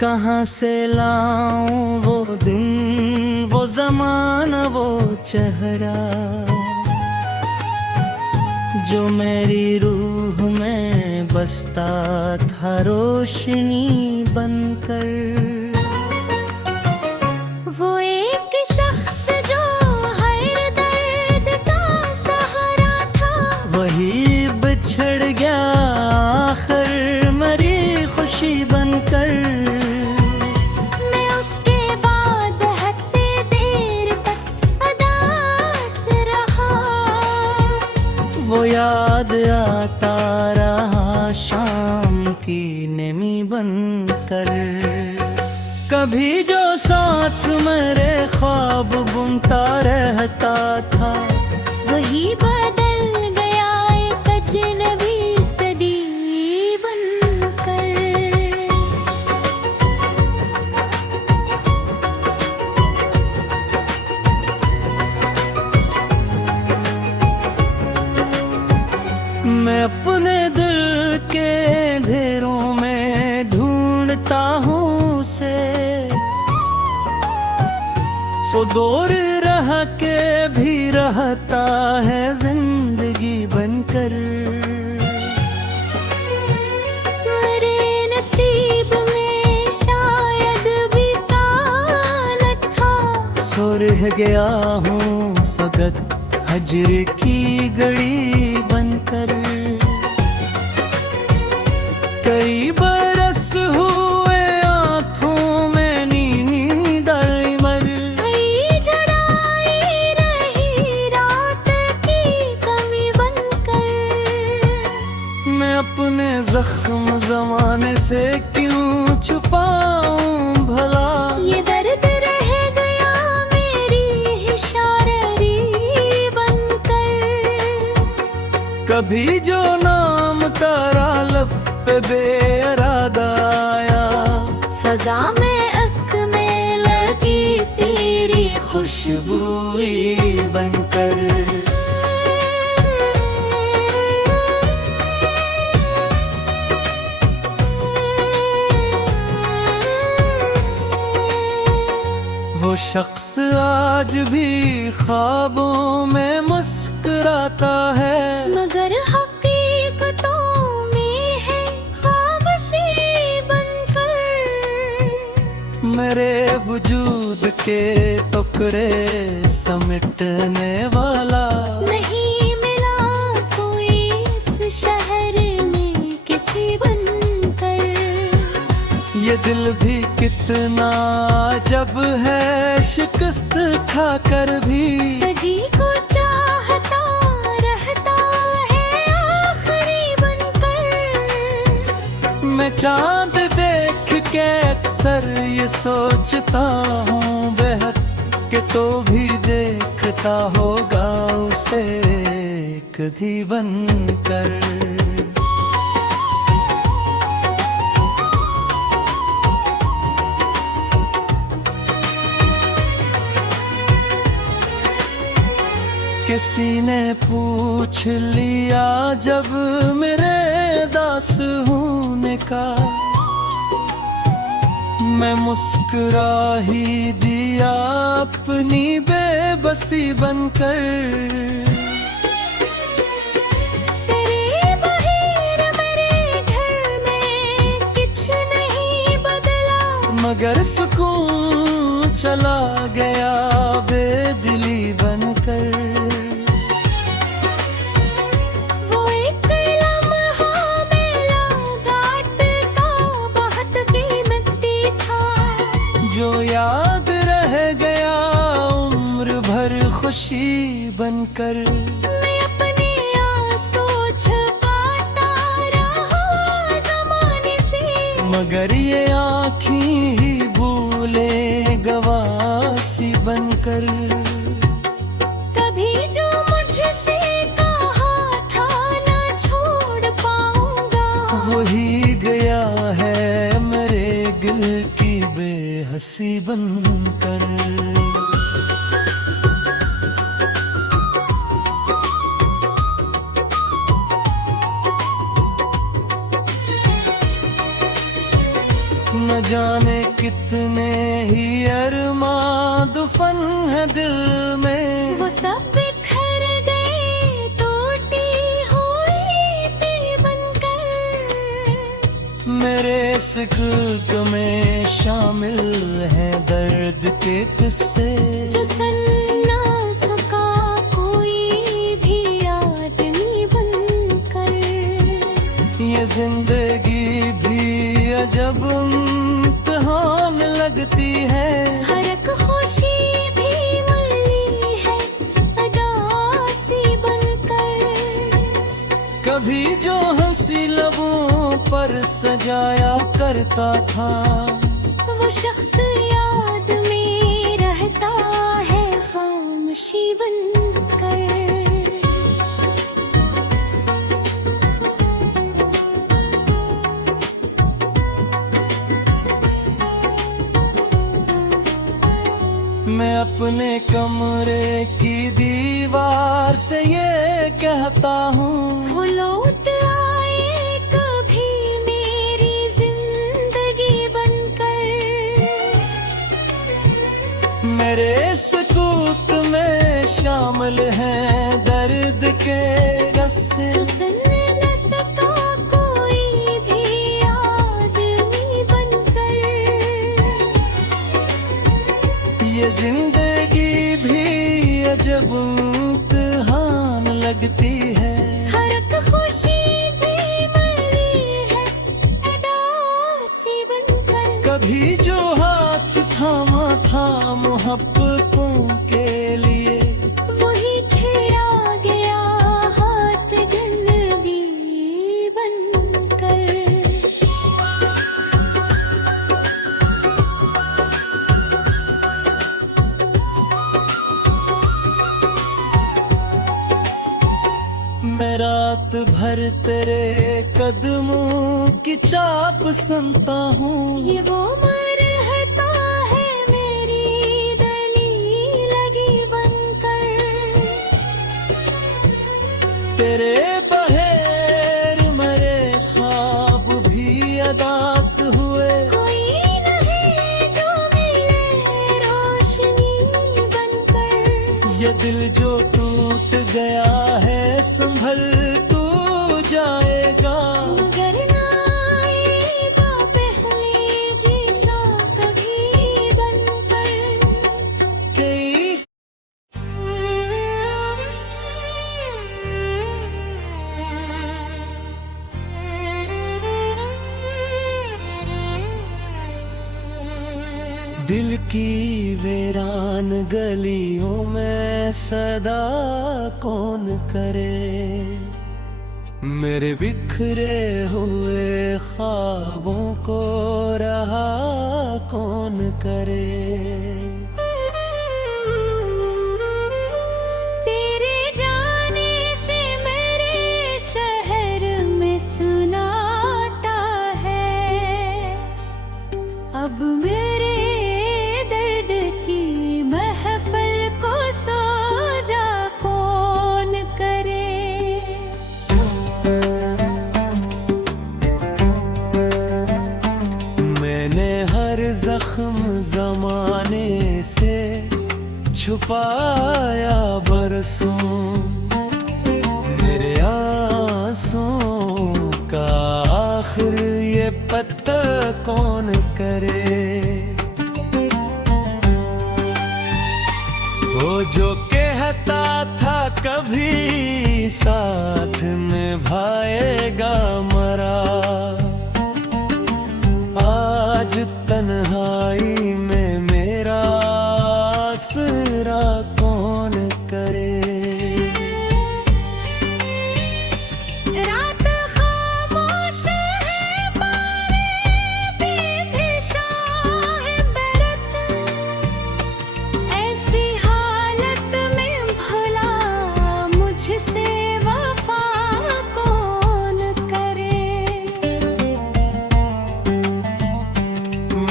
कहाँ से लाऊं वो दिन, वो ज़माना, वो चेहरा जो मेरी रूह में बसता था रोशनी बनकर। वो एक शख्स जो हर दर्द का सहारा था, वही बिछड़ गया आखिर मरी खुशी बनकर। मैं उसके बाद हत्ते देर तक अदास रहा। वो याद आता रहा शाम की नेमी बनकर। कभी जो साथ मेरे ख्वाब बुनता रहता था, वही बदल गया एक अजनबी सदी बनकर। मैं अपने दिल के अंधेरों में ढूंढता हूँ उसे। सो दूर रह के भी रहता है जिंदगी बनकर। मेरे नसीब में शायद भी सानत था। सो रह गया हूँ फकत हजर की गड़ी बनकर। कई बरस हुए आँखों में नींद आई मर। कई जड़ाई रही रात की कमी बनकर। मैं अपने जख्म जमाने से क्यों छुपाऊं भला। ये दर्द रह गया मेरी ही शायरी बनकर। कभी जो नाम तारा लब पे बेइरादा आया, फजा में अक में लगी तेरी खुशबू ही बनकर। वो शख्स आज भी ख्वाबों में मुस्कुराता है, मगर हकीकतों में है खामोशी बनकर। मेरे वजूद के टुकड़े समेटने वाला नहीं मिला कोई इस शहर में किसी बनकर। ये दिल भी कितना जब है शिकस्त खाकर भी जी को चाहता रहता है आखिरी बनकर। मैं चांद देख के अक्सर ये सोचता हूँ बेहद कि तो भी देखता होगा उसे कभी बनकर। किसी ने पूछ लिया जब मेरे दास होने का, मैं मुस्कुरा ही दिया अपनी बेबसी बनकर। तेरे बहिर मेरे घर में कुछ नहीं बदला, मगर सुकून चला गया बेदिली बनकर। जो याद रह गया उम्र भर खुशी बनकर। मैं अपने आंसू छुपाता रहा ज़माने से, मगर ये आँखें ही भूले गवासी बनकर। कभी जो मुझसे कहा था ना छोड़ पाऊंगा, वही गया है मेरे दिल की बेहसी बनकर। न जाने तूफान है दिल में, वो सब बिखर गए टूटी हुई थी बनकर। मेरे सिक्क में शामिल है दर्द के किस्से, जो सुन ना सका कोई भी आदमी बनकर। ये जिंदगी भी अजब इम्तिहान लगती है, हर एक खुशी भी मिली है अदासी बनकर। कभी जो हंसी लबों पर सजाया करता था, वो शख्स याद में रहता है खामोशी बनकर। मैं अपने कमरे की दीवार से ये कहता हूँ, वो लौट आए कभी मेरी जिंदगी बनकर। मेरे सकूत में शामिल हैं दर्द के गस्से, जो सुन न सका कोई भी आदमी बनकर। ये जिंदगी भी अजब इम्तिहान लगती है, हर एक खुशी भी मिली है अदासी बनकर। कभी जो हाथ थामा था मोहब्बतों के लिए, वही छेड़ा गया हाथ जन्नबी बनकर। मैं रात भर तेरे कदमों की चाप सुनता हूँ, ये वो मरहता है मेरी दली लगी बनकर। तेरे बहेर मेरे ख्वाब भी अदास हुए, कोई नहीं जो मिले रोशनी बनकर। ये दिल जो टूट गया है संभल तू जाएगा, मगर ना आएगा पहले जैसा कभी बनकर। कई दिल की वीरान गलियों में सदा कौन करे, मेरे बिखरे हुए ख्वाबों को रहा कौन करे। तेरे जाने से मेरे शहर में सन्नाटा है, अब मेरे दर्द की महफिल को साजा कौन करे। मैंने हर जख्म जमाने से छुपाया बरसों, मेरे आंसुओं का आखिर ये पता कौन करे। वो जो कहता था कभी साथ निभाएगा मरा, आज तन्हाई में मेरा आसरा कौन करे। रात खामोश है बारे भी शाह बरत, ऐसी हालत में भला मुझसे वफा कौन करे।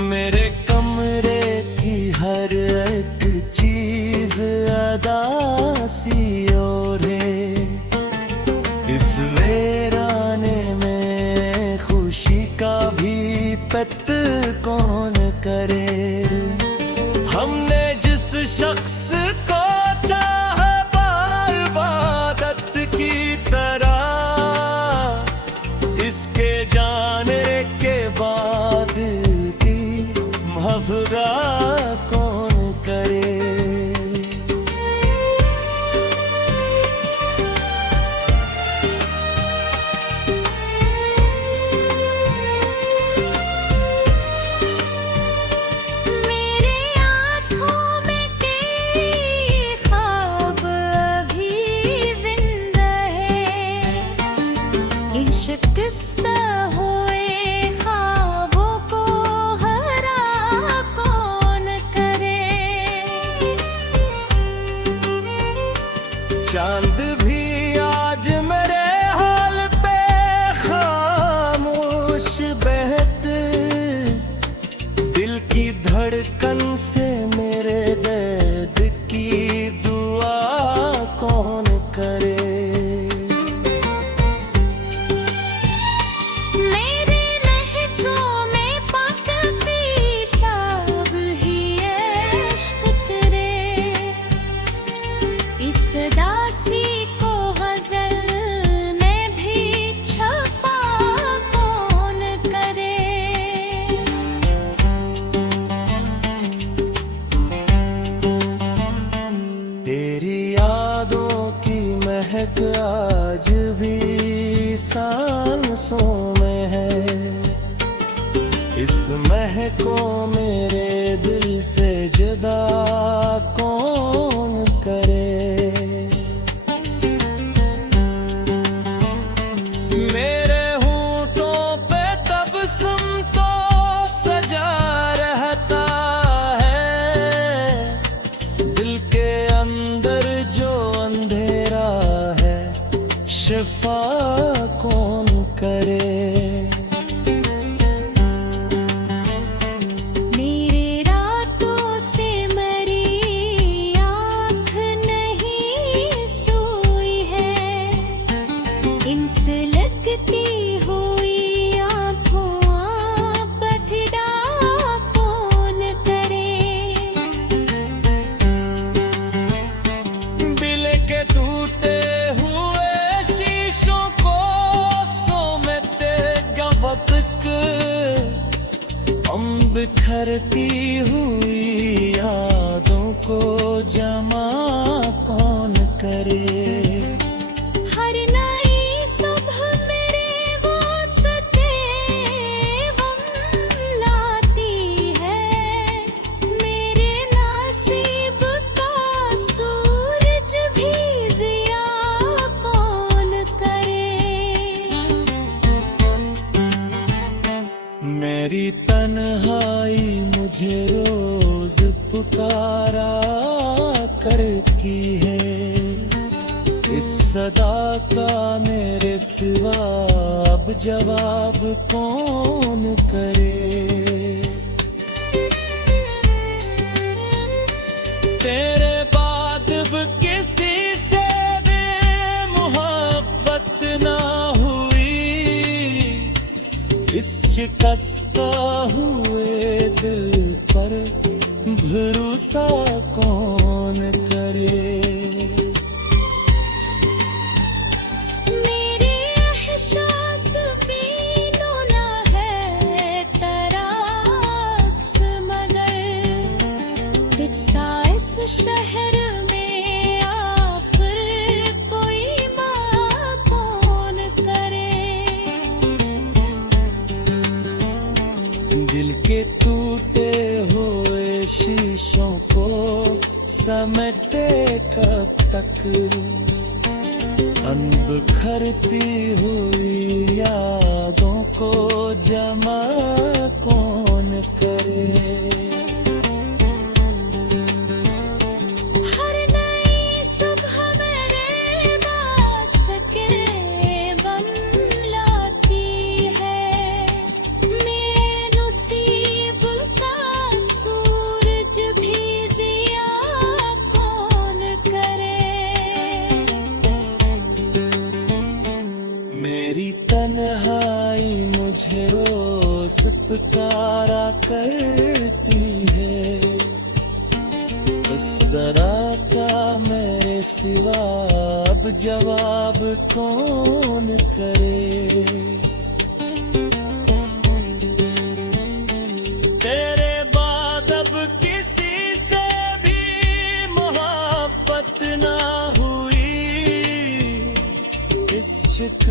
मेरे कमरे की हर एक चीज अदासी और है, इस वीराने में खुशी का भी पत कौन करे। हमने जिस शख्स को चाह इबादत की तरह, इसके जाने के बाद की महफरा कौन करे। शिकस्त हुए ख्वाबों को हरा कौन करे। चांद भी आज मेरे हाल पे खामोश बहत, दिल की धड़कन से मेरे दर्द की दुआ कौन करे। दासी को गजल में भी छपा कौन करे। तेरी यादों की महक आज भी सांसों में है, इस महको मेरे दिल से जुदा कौन करे। मेरे होंठों पे तबस्सुम तो सजा रहता है, दिल के अंदर जो अंधेरा है शिफा कौन करे। लगती हुई आँखों पथिरा कौन करे। दिल के टूटे हुए शीशों को समेटेगा वक्त, हम बिखरती हुई यादों को जमा कौन करे। मेरी तन्हाई मुझे रोज पुकारा करती है, इस सदा का मेरे सिवा अब जवाब कौन करे। तेरे बाद अब किसी से भी मोहब्बत ना हुई, इस शिकस्ता हुए दिल पर भरोसा कौन करे। मेरे एहसास बीनो ना है तराक्स, मगर तुझसा इस शहर में आखिर कोई माँ कौन करे। दिल के टूटे हुए शीशों को समेटे कब तक, अनबिखरती हुई यादों को जमा कौन करे। मेरी तन्हाई मुझे रोज पुकारा करती है, इस जरा का मेरे सिवा अब जवाब कौन करे। तेरे बाद अब किसी से भी मोहब्बत ना हुई, इश्क